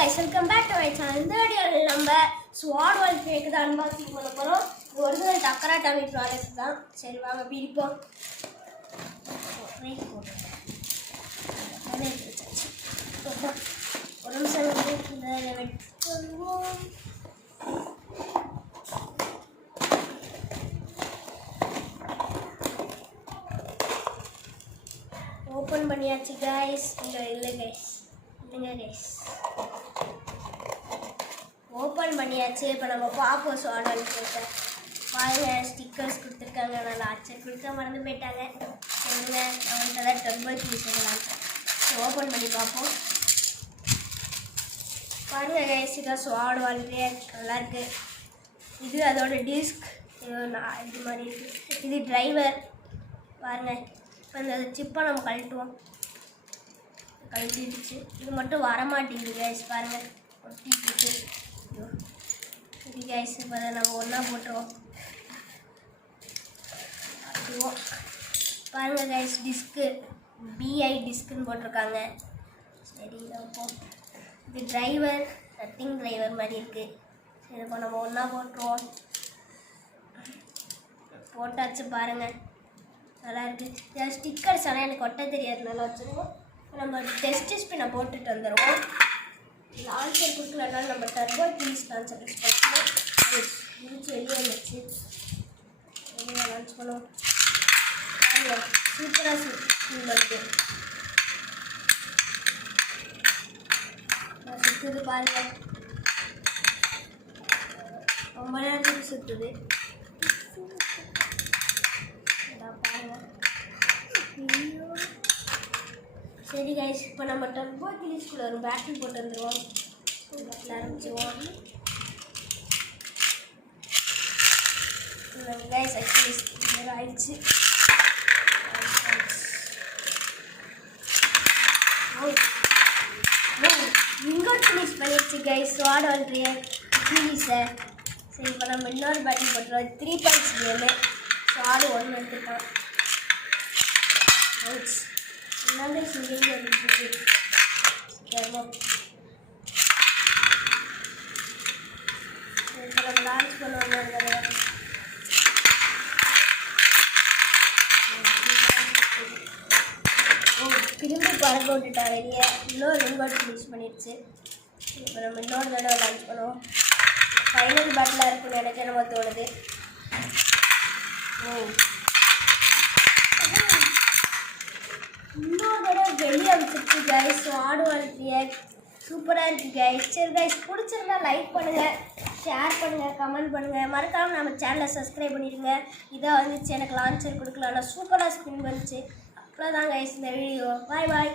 guys, welcome back to my channel. இந்த வீடியோல நம்ம ஸ்வாட் valtreyek தான் அன்பாக்சிங் பண்ண போறோம். இது ஒரிஜினல் டக்கரா டாமி ப்ராடக்ட் தான். சரி வாங்க பிரிப்போம். ஒரு நிமிஷம் இதை வெட்டுவோம். ஓப்பன் பண்ணியாச்சு guys. இல்லை guys. ஓப்பன் பண்ணியாச்சு. இப்போ நம்ம பார்ப்போம் ஸ்வாட் valtreyek. பாருங்க ஸ்டிக்கர்ஸ் கொடுத்துருக்காங்க. நல்லா ஆச்சர் கொடுக்க மறந்து போயிட்டாங்க. சரிங்க அவன்கிட்ட தான் டர்போ யூஸ் பண்ணலாம். ஓப்பன் பண்ணி பார்ப்போம். பாருங்க கைஸ், இதான் ஸ்வாட் valtreyek. நல்லாயிருக்கு. இது அதோட டிஸ்க் இது மாதிரி இருக்குது. இது டிரைவர் பாருங்க. இப்போ இந்த சிப்பை நம்ம கழட்டுவோம். கழட்டிடுச்சு. இது மட்டும் வரமாட்டேங்குது கைஸ். பாருங்கள் ஒட்டிட்டு சரி கைஸ். இப்போ அதை நம்ம ஒன்றா போட்டுருவோம். பாருங்கள் கைஸ், டிஸ்க்கு பிஐ டிஸ்க்குன்னு போட்டிருக்காங்க. சரி அப்போ இது டிரைவர் நத்திங் டிரைவர் மாதிரி இருக்குது. சரி இப்போ நம்ம ஒன்றா போட்டுருவோம். போட்டாச்சு பாருங்கள், நல்லா இருக்குது. ஸ்டிக்கர்ஸ் ஆனால் எனக்கு ஒட்ட தெரியாது. நல்லா வச்சுருவோம். நம்ம டெஸ்ட் ஸ்பின்னை போட்டுட்டு வந்துடுவோம். லான்ச்சர் கொடுக்கலனாலும் நம்ம டர்போ ப்ளீஸ் லான்ச்சர் யூஸ் பண்ணுவோம். முடிச்சு வெளியே வந்துச்சு. வெளியே லான்ச் பண்ணுவோம். சூப்பராக இருக்குது. சுற்றுது பாருங்கள், ரொம்ப நேரத்துக்கு சுற்றுது. பாருங்கள். சரி கைஸ், இப்போ நம்ம டர்போ கிளீஸ்குள்ள ஒரு பேட்டரி போட்டு வந்துடுவோம். பேட்டில் ஆரம்பிச்சுவோம். கைஸ் ஆக்சுவலி ஆயிடுச்சு. இங்கோட் ஃபினிஷ் பண்ணிடுச்சு கைஸ் ஸ்வாட் valtreyek சீரீஸை. சரி இப்போ நம்ம இன்னொரு பேட்டரி போட்டுருவோம். 3 பாயிண்ட்ஸ் கேமு. ஸ்வாடு 1 எடுத்துட்டோம். எல்லாமே சிங்கிள் இருக்குது. இப்போ நம்ம லான்ச் பண்ணுவோம். திரும்பி பறக்க விட்டுட்டா வெளியே. இன்னொரு இங்கோட் ஃபினிஷ் பண்ணிடுச்சு. இப்போ நம்ம இன்னொரு தடவை லான்ச் பண்ணுவோம். ஃபைனல் பேட்டிலாக இருக்குன்னு எனக்கு நம்ம தோணுது. இன்னொரு தடவை வெளியே அமைச்சிருச்சு கைஸ் ஸ்வாட் valtreyek. சூப்பராக இருக்குது கைஸ். சரி கைஸ், பிடிச்சிருந்தா லைக் பண்ணுங்கள், ஷேர் பண்ணுங்கள், கமெண்ட் பண்ணுங்கள். மறக்காமல் நம்ம சேனலை சப்ஸ்கிரைப் பண்ணிடுங்க. இதாக வந்துச்சு எனக்கு லான்ச்சர் கொடுக்கல. ஆனால் சூப்பராக ஸ்பின் வந்துச்சு. அவ்வளோதான் கைஸ் இந்த வீடியோ. பாய் பாய்.